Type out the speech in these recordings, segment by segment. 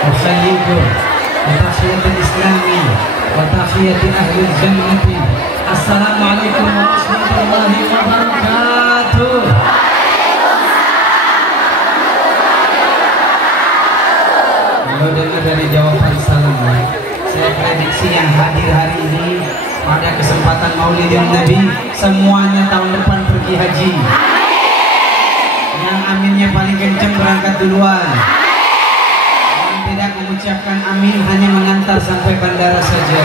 أحييكم بتحية الإسلام وتحية أهل الجنة. السلام عليكم ورحمة الله وبركاته. Kalau dengar dari jawaban salam, saya prediksi yang hadir hari ini pada kesempatan Maulidin Nabi semuanya tahun depan pergi haji. Yang aminnya paling kencang berangkat duluan. Yang tidak mengucapkan amin hanya mengantar sampai bandara saja.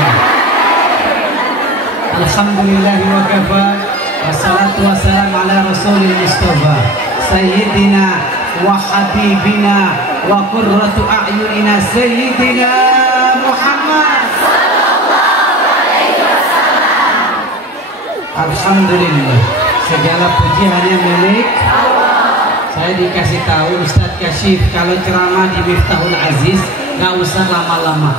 Alhamdulillah wa kafa. Wassalatu wassalam ala Rasulil Mustafa Sayyidina wa Habibina wa qurratu a'yunina Sayyidina Muhammad. Alhamdulillah, segala puji hanya milik Allah. Saya dikasih tahu Ustadz Kasyif kalau ceramah di Miftahul Aziz nggak usah lama-lama,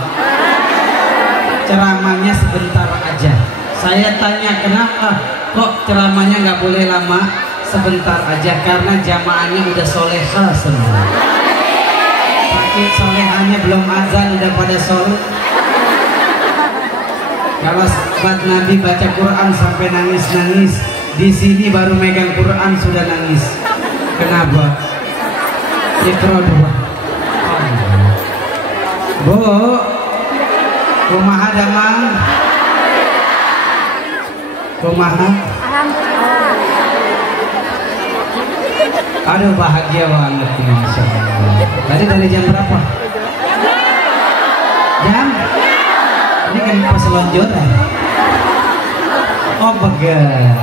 ceramahnya sebentar aja. Saya tanya kenapa kok ceramahnya nggak boleh lama, sebentar aja, karena jamaahnya udah soleha semua. Sakit solehanya belum azan udah pada sore. Kalau sahabat Nabi baca Quran sampai nangis-nangis, di sini baru megang Quran sudah nangis. Kenapa? Ikro dua. Bu, kumaha damang? Kumaha? Aduh bahagia banget nih, Masya Allah. Tadi dari jam berapa? Jam? Ini kan pas lonjoran. Oh begal.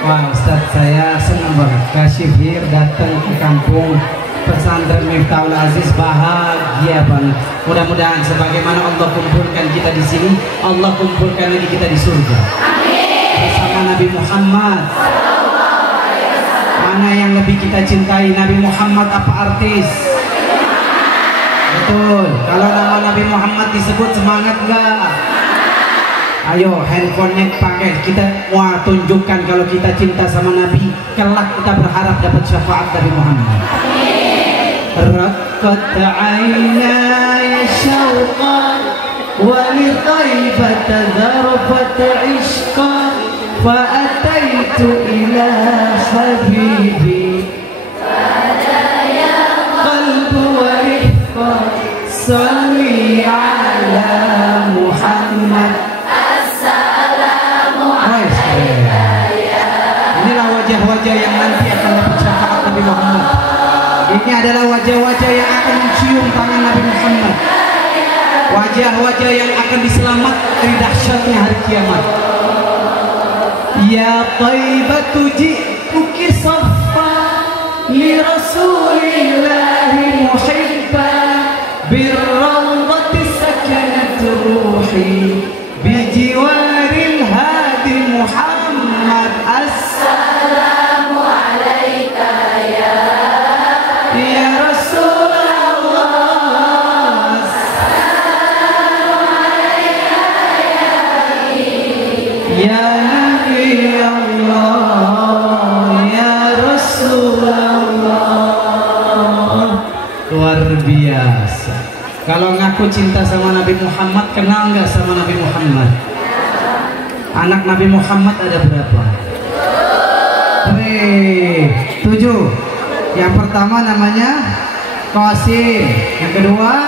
Wah Ustaz, saya senang banget Kasyifir datang ke kampung pesantren Miftahul Aziz, bahagia banget. Mudah-mudahan sebagaimana Allah kumpulkan kita di sini, Allah kumpulkan lagi kita di surga. Amin. Bersama Nabi Muhammad. Mana yang lebih kita cintai, Nabi Muhammad apa artis? Betul. Kalau nama Nabi Muhammad disebut semangat enggak? Ayo handphonenya pakai, kita mau tunjukkan kalau kita cinta sama Nabi, kelak kita berharap dapat syafaat dari Muhammad. Raqqat 'ainaya syauqan wa li taibata dharfat 'ishqan fa ataitu ila habibi fadaya qalbu wa rifqa salli ala Muhammad. Inilah wajah-wajah yang nanti akan dapat syafaat Nabi Muhammad. Ini adalah wajah-wajah yang akan mencium tangan Nabi Muhammad. Wajah-wajah yang akan diselamatkan dari dahsyatnya hari kiamat. Ya Taibatu ji'tuki saffa li Rasulillahi muhibba birrawdati sakanat ruhi bijiwaril hadi Muhammad. Assalamu alaika ya Rasulullah. Assalamu alaika ya Nabi Allah ya Rasulullah. Luar biasa. Kalau ngaku cinta sama Nabi Muhammad, kenal nggak sama Nabi Muhammad? Anak Nabi Muhammad ada berapa? 7. Yang pertama namanya Qasim, yang kedua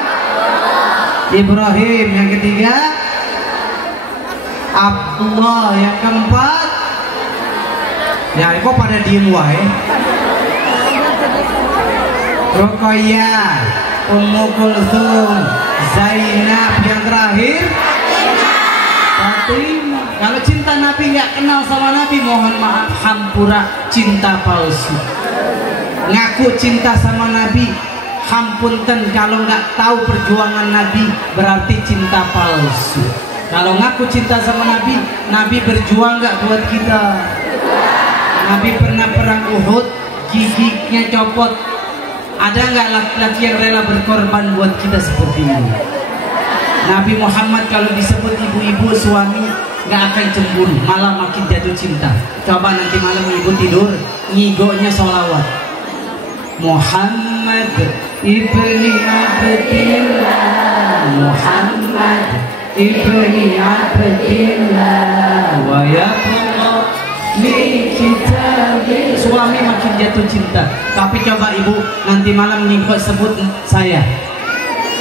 Ibrahim, yang ketiga Abdullah, yang keempat ya kok pada diem wae? Ruqayyah, Ummu Kulthum, Zainab, yang terakhir Fatimah. Kalau cinta Nabi nggak kenal sama Nabi, mohon maaf, hampura cinta palsu. Ngaku cinta sama Nabi, hampunten, kalau nggak tahu perjuangan Nabi berarti cinta palsu. Kalau ngaku cinta sama Nabi, Nabi berjuang nggak buat kita? Nabi pernah perang Uhud, giginya copot. Ada nggak laki-laki yang rela berkorban buat kita seperti ini? Nabi Muhammad kalau disebut ibu-ibu suami nggak akan cemburu, malah makin jatuh cinta. Coba nanti malam ibu tidur, ngigonya sholawat Muhammad Muhammad ibni Abdillah, Muhammad ibni Abdillah, wa yaqulu li kitabi. Suami makin jatuh cinta. Tapi coba ibu nanti malam ngikut sebut saya,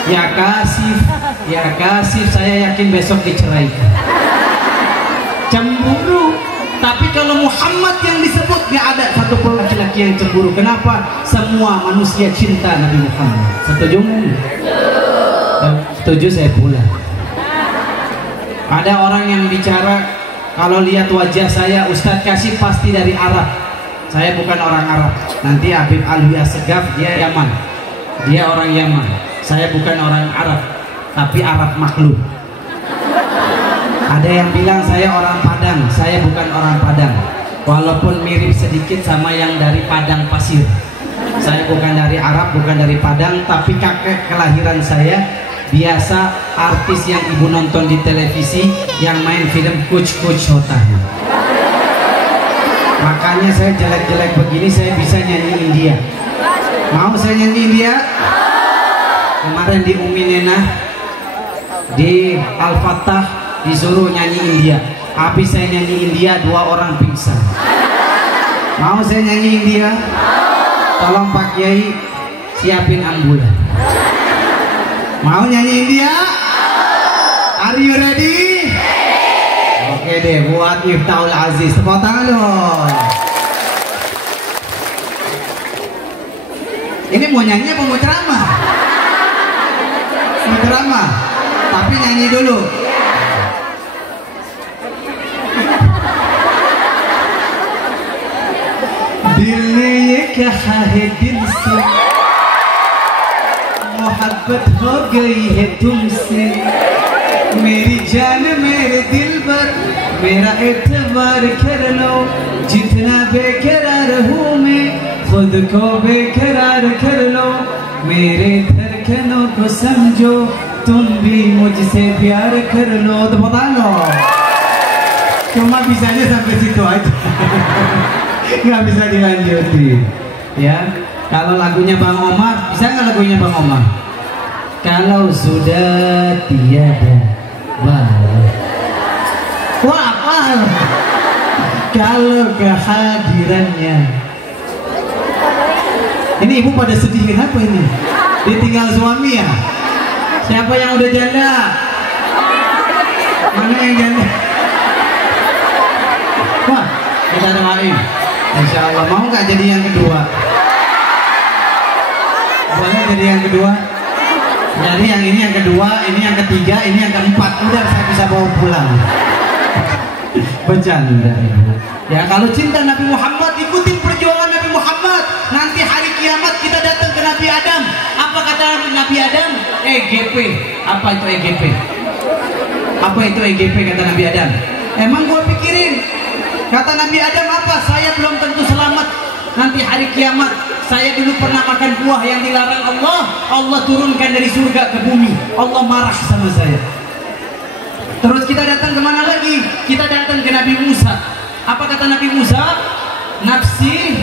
ya kasih, saya yakin besok diceraikan. Cemburu. Tapi kalau Muhammad yang disebut, gak ada satupun laki-laki yang cemburu. Kenapa? Semua manusia cinta Nabi Muhammad. Setuju nggak? Setuju, saya pula. Ada orang yang bicara, kalau lihat wajah saya, Ustadz Kasih pasti dari Arab. Saya bukan orang Arab. Nanti Habib Alwi Assegaf, dia Yaman. Dia orang Yaman. Saya bukan orang Arab, tapi Arab makhluk. Ada yang bilang saya orang Padang, saya bukan orang Padang. Walaupun mirip sedikit sama yang dari Padang Pasir. Saya bukan dari Arab, bukan dari Padang, tapi kakek kelahiran saya biasa artis yang ibu nonton di televisi yang main film Kuch Hotan. Makanya saya jelek-jelek begini saya bisa nyanyi India. Mau saya nyanyi India? Kemarin di Umi Nenah, di Al-Fatah disuruh nyanyi India. Habis saya nyanyi India, 2 orang pingsan. Mau saya nyanyi India? Tolong Pak Kiai siapin ambulan. Mau nyanyi India? Are you ready? Oke deh, buat Miftahul Aziz. Tepuk tangan dong. Ini mau nyanyi apa mau ceramah? Mau ceramah, tapi nyanyi dulu. दिल ने ये कहा है दिल से, मोहब्बत हो गई है तुमसे, मेरी जान मेरे दिल पर मेरा एतबार कर लो, जितना बेकरार हूँ मैं खुद को बेकरार कर लो, मेरे धड़कनों को समझो तुम भी मुझसे प्यार कर लो. तो बता लो, cuma bisanya sampai situ aja. Nggak bisa dilanjutin ya. Kalau lagunya Bang Omar, bisa nggak lagunya Bang Omar? Kalau sudah tiada balas, wah apa? Kalau kehadirannya, ini ibu pada sedih kenapa ini? Ditinggal suami ya? Siapa yang udah janda? Mana yang janda? Wah, kita doain. Insya Allah. Mau nggak jadi yang kedua? Boleh jadi yang kedua? Jadi yang ini yang kedua, ini yang ketiga, ini yang keempat. Udah saya bisa bawa pulang. Bercanda. Ya kalau cinta Nabi Muhammad, ikutin perjuangan Nabi Muhammad. Nanti hari kiamat kita datang ke Nabi Adam. Apa kata Nabi Adam? EGP. Apa itu EGP? Apa itu EGP kata Nabi Adam? Emang gua pikirin. Kata Nabi Adam apa? Saya belum tentu selamat nanti hari kiamat. Saya dulu pernah makan buah yang dilarang Allah. Allah turunkan dari surga ke bumi. Allah marah sama saya. Terus kita datang kemana lagi? Kita datang ke Nabi Musa. Apa kata Nabi Musa? Nafsi,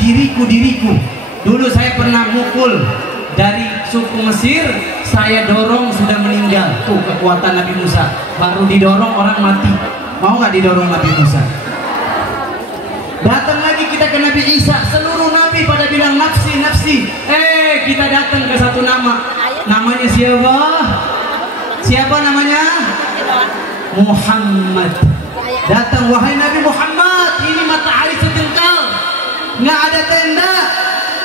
diriku. Dulu saya pernah mukul dari suku Mesir, saya dorong sudah meninggal. Tuh kekuatan Nabi Musa. Baru didorong orang mati. Mau nggak didorong Nabi Musa? Datang lagi kita ke Nabi Isa. Seluruh Nabi pada bilang nafsi. Kita datang ke satu nama. Namanya siapa? Siapa namanya? Muhammad. Datang, wahai Nabi Muhammad, ini matahari sejengkal, nggak ada tenda,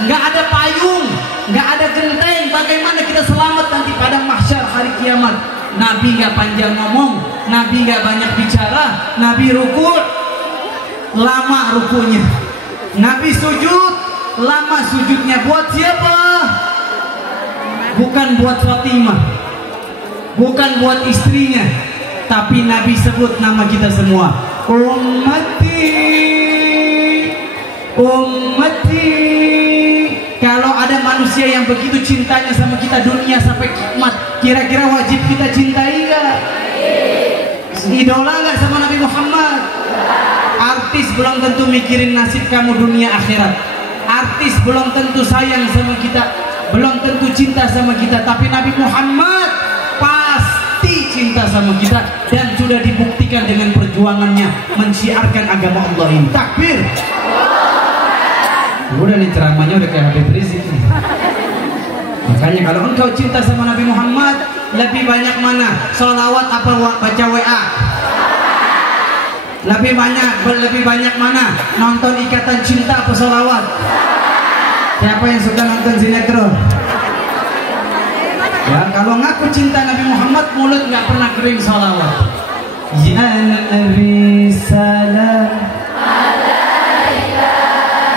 nggak ada payung, nggak ada genteng. Bagaimana kita selamat nanti pada mahsyar hari kiamat? Nabi nggak panjang ngomong, Nabi nggak banyak bicara, Nabi ruku lama rukunya, Nabi sujud lama sujudnya. Buat siapa? Bukan buat Fatimah, bukan buat istrinya, tapi Nabi sebut nama kita semua. Ummati. Kalau ada manusia yang begitu cintanya sama kita dunia sampai kiamat, kira-kira wajib kita cintai gak? Idola gak sama Nabi Muhammad? Artis belum tentu mikirin nasib kamu dunia akhirat. Artis belum tentu sayang sama kita, belum tentu cinta sama kita, tapi Nabi Muhammad pasti cinta sama kita dan sudah dibuktikan dengan perjuangannya mensiarkan agama Allah ini. Takbir. Udah nih ceramahnya udah kayak Habib Rizik nih. Makanya kalau engkau cinta sama Nabi Muhammad, lebih banyak mana? Sholawat apa baca WA? Lebih banyak mana? Nonton Ikatan Cinta apa sholawat? Siapa yang suka nonton sinetron? Ya, kalau ngaku cinta Nabi Muhammad, mulut nggak pernah kering sholawat. Ya Nabi salam alaika,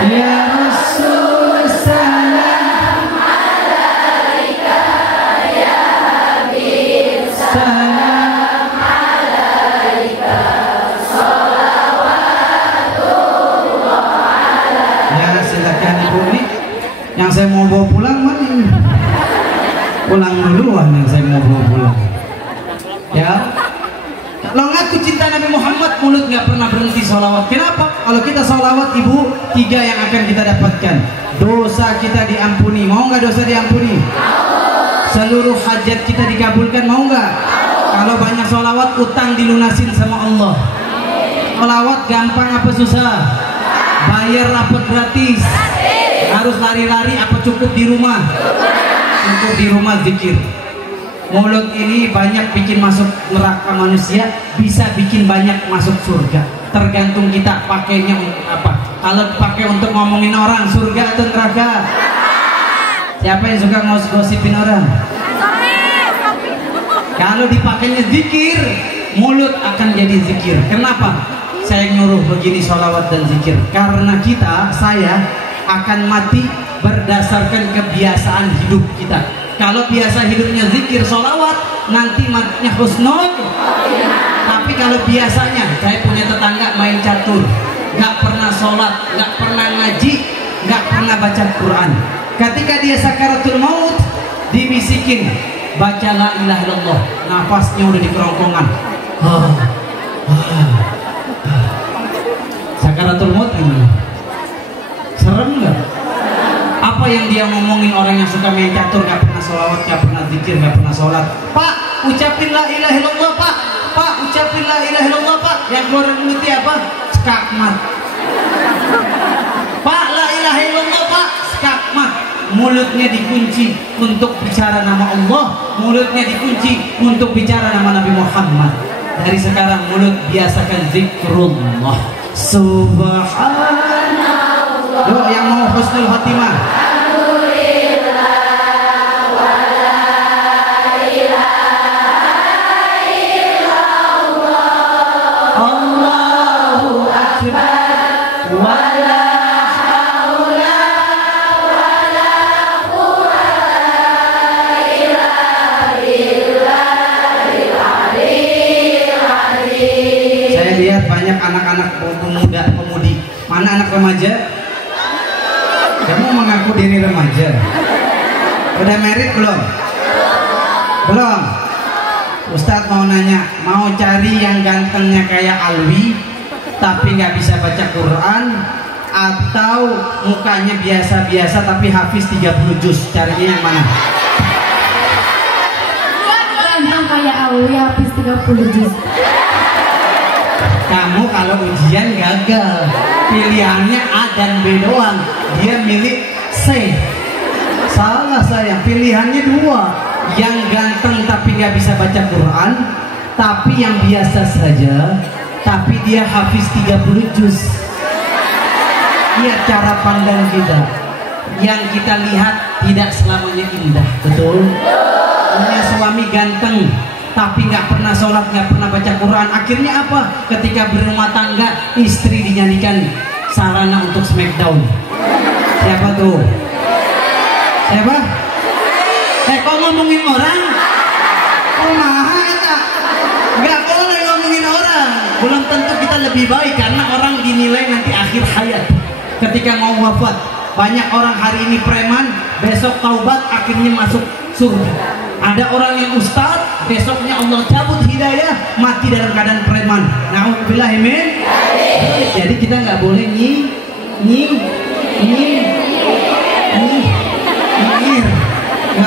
ya Rasul salam alaika, ya Habib salam alaika, sholawatullah alaika. Ya silakan ibu nih, yang saya mau bawa pulang mana ini? Pulang duluan yang saya mau bawa pulang. Ya, kalau ngaku cinta Nabi Muhammad, mulut nggak pernah berhenti sholawat. Kenapa? Kalau kita sholawat, ibu, 3 yang akan kita dapatkan. Dosa kita diampuni. Mau nggak dosa diampuni? Seluruh hajat kita dikabulkan. Mau nggak? Kalau banyak sholawat, utang dilunasin sama Allah. Sholawat gampang apa susah? Bayar apa gratis? Harus lari-lari apa cukup di rumah? Cukup di rumah zikir. Mulut ini banyak bikin masuk neraka manusia, bisa bikin banyak masuk surga. Tergantung kita pakainya untuk apa. Kalau pakai untuk ngomongin orang, surga atau neraka? Siapa yang suka ngosipin orang? Kalau dipakainya zikir, mulut akan jadi zikir. Kenapa? Saya nyuruh begini sholawat dan zikir. Karena saya akan mati berdasarkan kebiasaan hidup kita. Kalau biasa hidupnya zikir sholawat, nanti matinya husnul. Tapi kalau biasanya, saya punya tetangga main catur, nggak pernah sholat, nggak pernah ngaji, nggak pernah baca Quran. Ketika dia sakaratul maut, dibisikin baca la ilaha illallah, nafasnya udah di kerongkongan. Sakaratul maut gimana? Serem nggak? Apa yang dia ngomongin orang yang suka main catur, gak pernah sholawat, gak pernah zikir, gak pernah sholat? Pak, ucapin la ilaha illallah pak. Pak, ucapin la ilaha illallah pak. Yang keluar dari mulutnya apa? Skakmat. Pak, la ilaha illallah pak. Skakmat. Mulutnya dikunci untuk bicara nama Allah, mulutnya dikunci untuk bicara nama Nabi Muhammad. Dari sekarang mulut biasakan zikrullah. Subhanallah. Yuk yang mau husnul khatimah. Allahu akbar wa la haula wa la quwwata illa billahil aliyyil azim. Saya lihat banyak anak-anak pemuda, pemudi. Mana anak remaja? Kamu mengaku diri remaja. Udah married belum? Belum. Ustadz mau nanya, mau cari yang gantengnya kayak Alwi tapi nggak bisa baca Quran, atau mukanya biasa-biasa tapi hafiz 30 juz? Carinya yang mana? Ganteng kayak Alwi hafiz 30 juz. Kamu kalau ujian gagal, pilihannya A dan B doang, dia milih C. Salah saya, pilihannya 2. Yang ganteng tapi nggak bisa baca Quran, tapi yang biasa saja tapi dia hafiz 30 juz. Lihat cara pandang kita. Yang kita lihat tidak selamanya indah, betul? Punya suami ganteng tapi nggak pernah sholat, nggak pernah baca Quran, akhirnya apa? Ketika berumah tangga, istri dinyanyikan sarana untuk smackdown. Siapa tuh? Siapa? Kok ngomongin orang? Oh mahal tak? Nggak boleh ngomongin orang. Belum tentu kita lebih baik, karena orang dinilai nanti akhir hayat. Ketika mau wafat, banyak orang hari ini preman, besok taubat, akhirnya masuk surga. Ada orang yang ustadz, besoknya Allah cabut hidayah, mati dalam keadaan preman. Na'udzubillah min. Jadi kita nggak boleh nyi.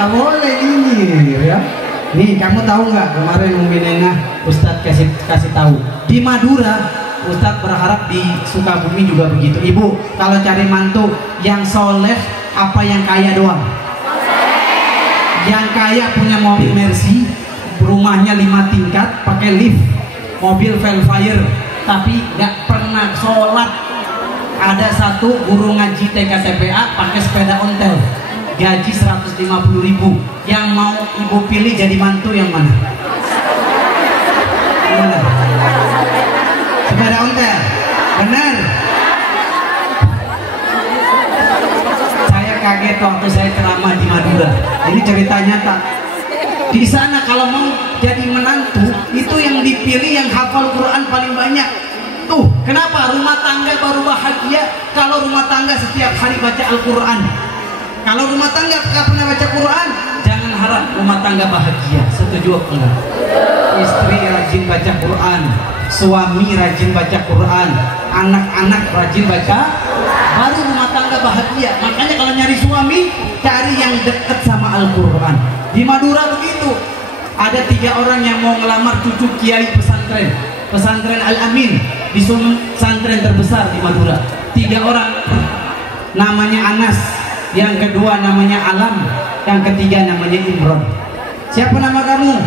nggak boleh nyinyir ya. Nih kamu tahu nggak kemarin Umi Nena Ustadz kasih tahu di Madura, Ustadz berharap di Sukabumi juga begitu. Ibu kalau cari mantu yang soleh apa yang kaya doang? Yang kaya punya mobil Mercy, rumahnya 5 tingkat, pakai lift, mobil Velfire, tapi nggak pernah sholat. Ada satu guru ngaji TKTPA pakai sepeda ontel, gaji 150.000. Yang mau ibu pilih jadi mantu yang mana? Mana? Sepeda ontel, benar? Saya kaget waktu saya ceramah di Madura. Ini cerita nyata. Di sana kalau mau jadi menantu itu yang dipilih yang hafal Quran paling banyak. Tuh, kenapa rumah tangga baru bahagia kalau rumah tangga setiap hari baca Al-Quran. Kalau rumah tangga nggak pernah baca Quran, jangan harap rumah tangga bahagia. Setuju enggak? Istri rajin baca Quran, suami rajin baca Quran, anak-anak rajin baca, baru rumah tangga bahagia. Makanya kalau nyari suami, cari yang dekat sama Al-Quran. Di Madura begitu. Ada 3 orang yang mau ngelamar cucu kiai pesantren, pesantren Al-Amin, di pesantren terbesar di Madura. 3 orang, namanya Anas, yang kedua namanya Alam, yang ketiga namanya Imron. Siapa nama kamu?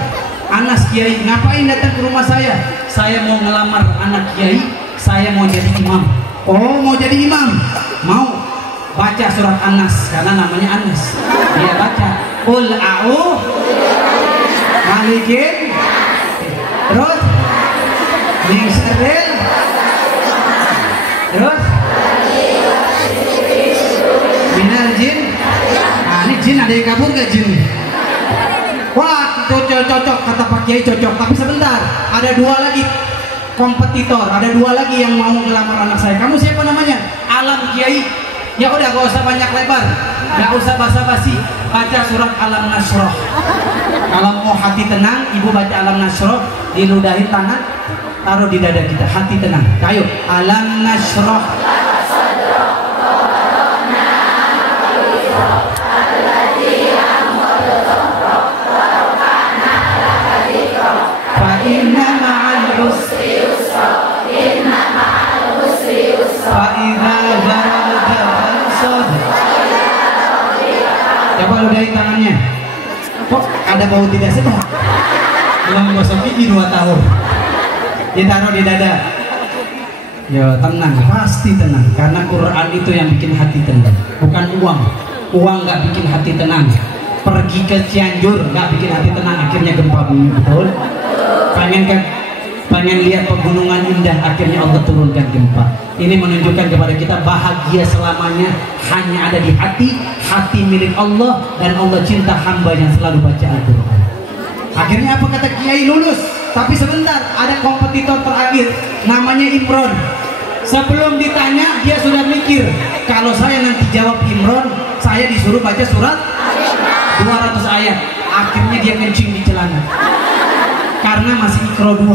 Anas Kiai. Ngapain datang ke rumah saya? Saya mau ngelamar anak kiai, saya mau jadi imam. Oh, mau jadi imam? Mau. Baca surat Anas karena namanya Anas. Dia baca Qul Malikin, terus min syarril, terus minal jin. Nah, ini jin ada yang kabur gak jin? Wah, cocok kata Pak Kiai, cocok. Tapi sebentar, ada 2 lagi kompetitor, ada 2 lagi yang mau melamar anak saya. Kamu siapa namanya? Alam Kiai. Ya udah, gak usah banyak lebar, gak usah basa-basi, baca surat Alam Nasroh. Kalau mau hati tenang, ibu baca Alam Nasroh, diludahin tangan, taruh di dada kita, hati tenang. Ayo, Alam Nasroh. Fa inna ma'al usri yusra, inna ma'al usri yusra. Fa idza faragta fansab. Coba ludahin tangannya. Kok ada bau tidak sedap? Belum gosok gigi 2 tahun. Ditaruh di dada. Ya tenang, pasti tenang. Karena Quran itu yang bikin hati tenang, bukan uang. Uang nggak bikin hati tenang. Pergi ke Cianjur nggak bikin hati tenang, akhirnya gempa bumi, betul? Pengen lihat pegunungan indah, akhirnya Allah turunkan gempa. Ini menunjukkan kepada kita bahagia selamanya hanya ada di hati, hati milik Allah, dan Allah cinta hamba yang selalu baca Al-Quran. Akhirnya apa kata Kiai? Lulus. Tapi sebentar, ada kompetitor terakhir, namanya Imron. Sebelum ditanya dia sudah mikir, kalau saya nanti jawab Imron, saya disuruh baca surat 200 ayat. Akhirnya dia kencing di celana karena masih Iqra 2.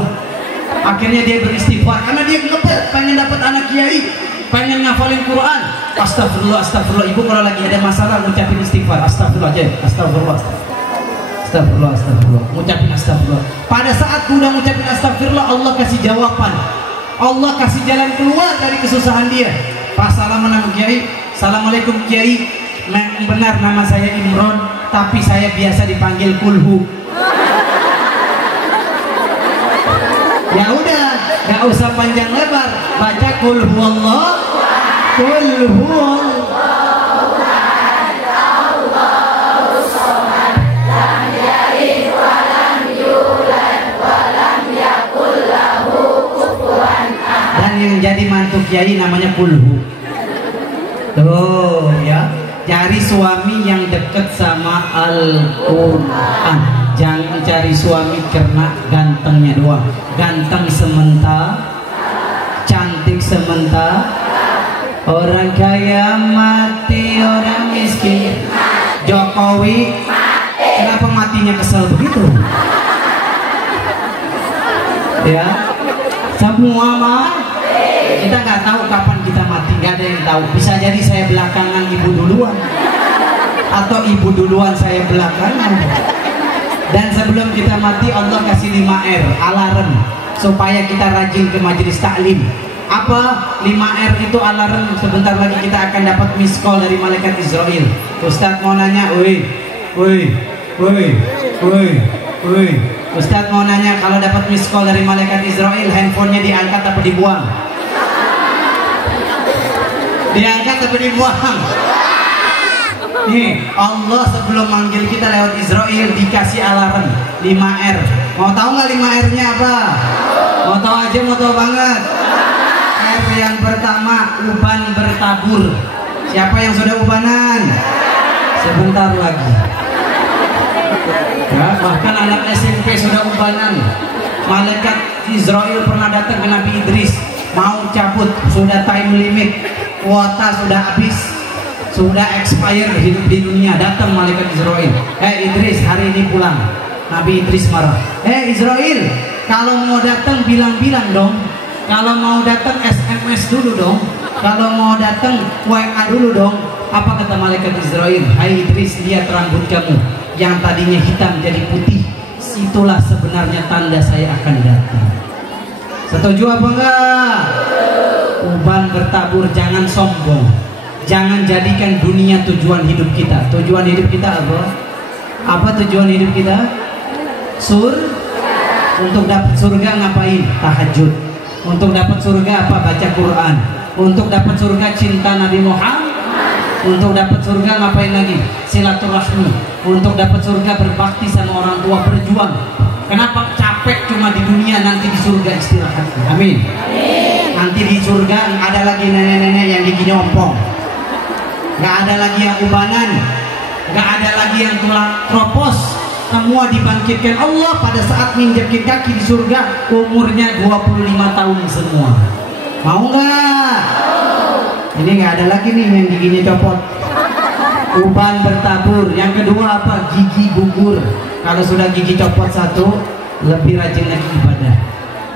Akhirnya dia beristighfar karena dia ngebet pengen dapat anak kiai, pengen ngafalin Quran. Astagfirullah, astagfirullah. Ibu kalau lagi ada masalah ngucapin istighfar, astagfirullah aja, astagfirullah, astagfirullah, astagfirullah, ngucapin astagfirullah. Pada saat udah ngucapin astagfirullah, Allah kasih jawaban, Allah kasih jalan keluar dari kesusahan dia. Pas salaman sama kiai, assalamualaikum kiai, benar nama saya Imron, tapi saya biasa dipanggil Kulhu. Ya udah, gak usah panjang lebar, baca Qul huwallah, Qul huwallahu ahad, Allahus samad, lam yalid wa lam yulad wa lam yakul lahu kufuwan ahad. Dan yang jadi mantu kiai namanya Kulhu. Tuh ya, cari suami yang dekat sama Al-Quran. Jangan cari suami karena gantengnya doang. Ganteng sementara, cantik sementara. Orang kaya mati, orang miskin. Jokowi, kenapa matinya kesel begitu? Ya, semua mah kita nggak tahu kapan kita mati, nggak ada yang tahu. Bisa jadi saya belakangan, ibu duluan. Atau ibu duluan saya belakangan? Dan sebelum kita mati Allah kasih 5R alarm supaya kita rajin ke majelis taklim. Apa 5R itu alarm? Sebentar lagi kita akan dapat miss call dari malaikat Israel. Ustadz mau nanya, woi Ustadz mau nanya, kalau dapat miss call dari malaikat Israel, handphonenya diangkat apa dibuang? Diangkat apa dibuang? Nih, Allah sebelum manggil kita lewat Israel dikasih alarm 5R. Mau tahu nggak 5R-nya apa? Mau tahu aja, mau tahu banget. R yang pertama, uban bertabur. Siapa yang sudah ubanan? Sebentar lagi. Ya, bahkan anak SMP sudah ubanan. Malaikat Israel pernah datang ke Nabi Idris, mau cabut, sudah time limit, kuota sudah habis, sudah expired hidup di dunia. Datang malaikat Israel, Idris hari ini pulang. Nabi Idris marah, Israel, kalau mau datang bilang-bilang dong, kalau mau datang SMS dulu dong, kalau mau datang WA dulu dong. Apa kata malaikat Israel? Hai Idris, lihat rambut kamu yang tadinya hitam jadi putih, itulah sebenarnya tanda saya akan datang. Setuju apa enggak? Uban bertabur, jangan sombong. Jangan jadikan dunia tujuan hidup kita. Tujuan hidup kita apa? Apa tujuan hidup kita? Untuk dapat surga ngapain? Tahajud. Untuk dapat surga apa? Baca Quran. Untuk dapat surga cinta Nabi Muhammad. Untuk dapat surga ngapain lagi? Silaturahmi. Untuk dapat surga berbakti sama orang tua, berjuang. Kenapa? Capek cuma di dunia, nanti di surga istirahat. Amin. Nanti di surga ada lagi nenek-nenek yang gigi nyompong, nggak ada lagi yang ubanan, nggak ada lagi yang tulang kropos. Semua dibangkitkan Allah pada saat menginjak kaki di surga, umurnya 25 tahun semua. Mau nggak? Ini nggak ada lagi nih yang giginya copot. Uban bertabur. Yang kedua apa? Gigi gugur. Kalau sudah gigi copot satu, lebih rajin lagi ibadah.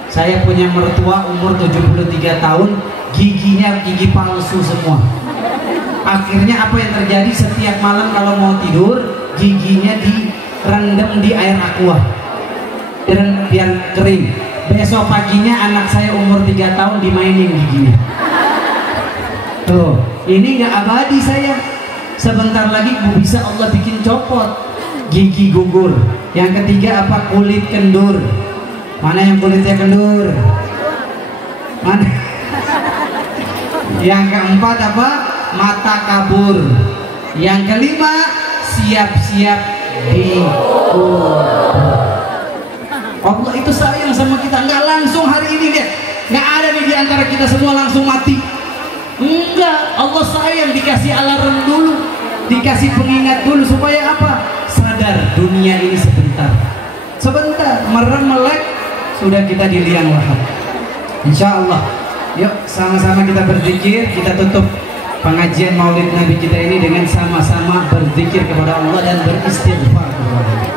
Saya punya mertua umur 73 tahun, giginya gigi palsu semua. Akhirnya apa yang terjadi? Setiap malam kalau mau tidur, giginya direndam di air aqua dan biar kering. Besok paginya anak saya umur 3 tahun dimainin giginya. Tuh, ini nggak abadi saya. Sebentar lagi bisa Allah bikin copot. Gigi gugur. Yang ketiga apa? Kulit kendur. Mana yang kulitnya kendur? Mana? Yang keempat apa? Mata kabur. Yang kelima, siap-siap dikubur. Allah itu sayang sama kita. Nggak langsung hari ini deh, nggak ada nih di antara kita semua langsung mati. Enggak, Allah sayang, dikasih alarm dulu, dikasih pengingat dulu supaya apa? Sadar dunia ini sebentar. Sebentar, merem melek sudah kita di liang lahat. Insya Allah, yuk sama-sama kita berzikir. Kita tutup pengajian Maulid Nabi kita ini dengan sama-sama berzikir kepada Allah dan beristighfar kepada Allah.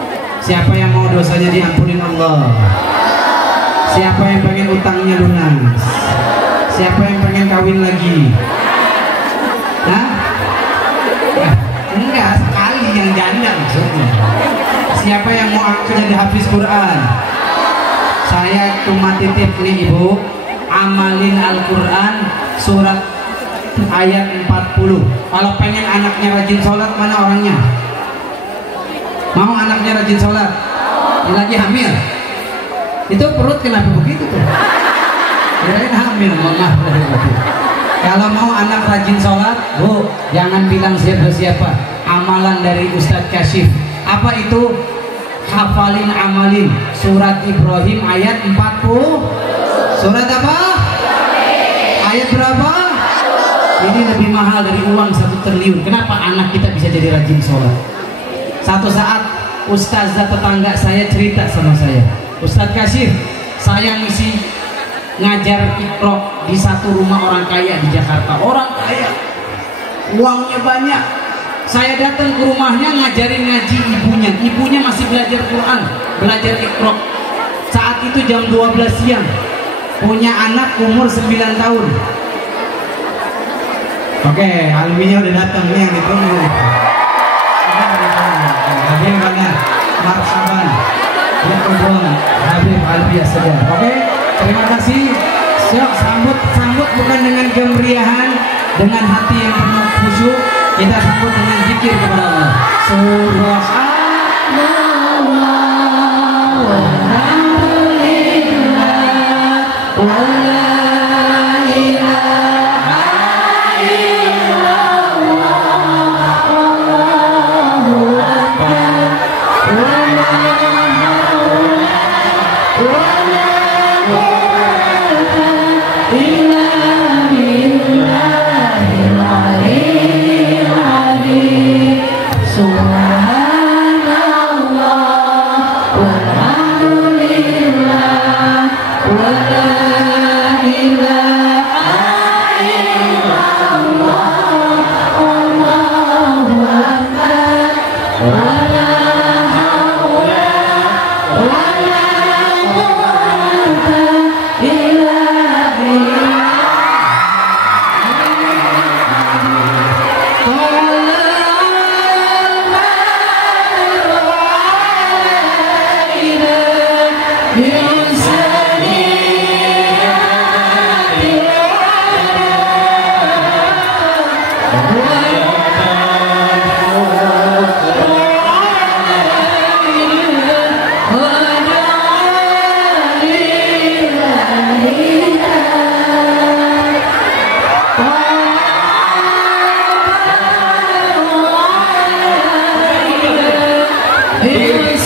Siapa yang mau dosanya diampunin Allah? Siapa yang pengen utangnya lunas? Siapa yang pengen kawin lagi? Hah? Enggak, sekali yang janda maksudnya. Siapa yang mau aku jadi hafiz Quran? Saya cuma titip nih ibu, amalin Al-Quran surat ayat 40. Kalau pengen anaknya rajin sholat, mana orangnya? Mau anaknya rajin sholat? Ini lagi hamil. Itu perut kenapa begitu tuh? Kirain hamil, maaf. Kalau mau anak rajin sholat, bu, jangan bilang siapa-siapa. Amalan dari Ustadz Kasyif. Apa itu? Hafalin amalin surat Ibrahim ayat 40. Surat apa? Ayat berapa? Ini lebih mahal dari uang 1 triliun. Kenapa anak kita bisa jadi rajin sholat? Satu saat ustazah tetangga saya cerita sama saya, Ustadz Kasyif, saya ngisi ngajar Iqra di satu rumah orang kaya di Jakarta. Orang kaya, uangnya banyak. Saya datang ke rumahnya ngajarin ngaji ibunya. Ibunya masih belajar Quran, belajar Iqra. Saat itu jam 12 siang. Punya anak umur 9 tahun. Oke, alumninya udah datang nih yang ditunggu. Habib mana? Marhaban. Ya kubun Habib Alfiah Segar. Oke, terima kasih. Siap, sambut bukan dengan kemeriahan, dengan hati yang penuh khusyuk. Kita sambut dengan zikir kepada Allah. Subhanallah walhamdulillah wala ilaha illallah wallahu akbar wala haula wala quwwata illa billahil aliyyil azim. Subhanallah walhamdulillah wala ilaha illallah wallahu akbar wala haula wala quwwata illa billah. It was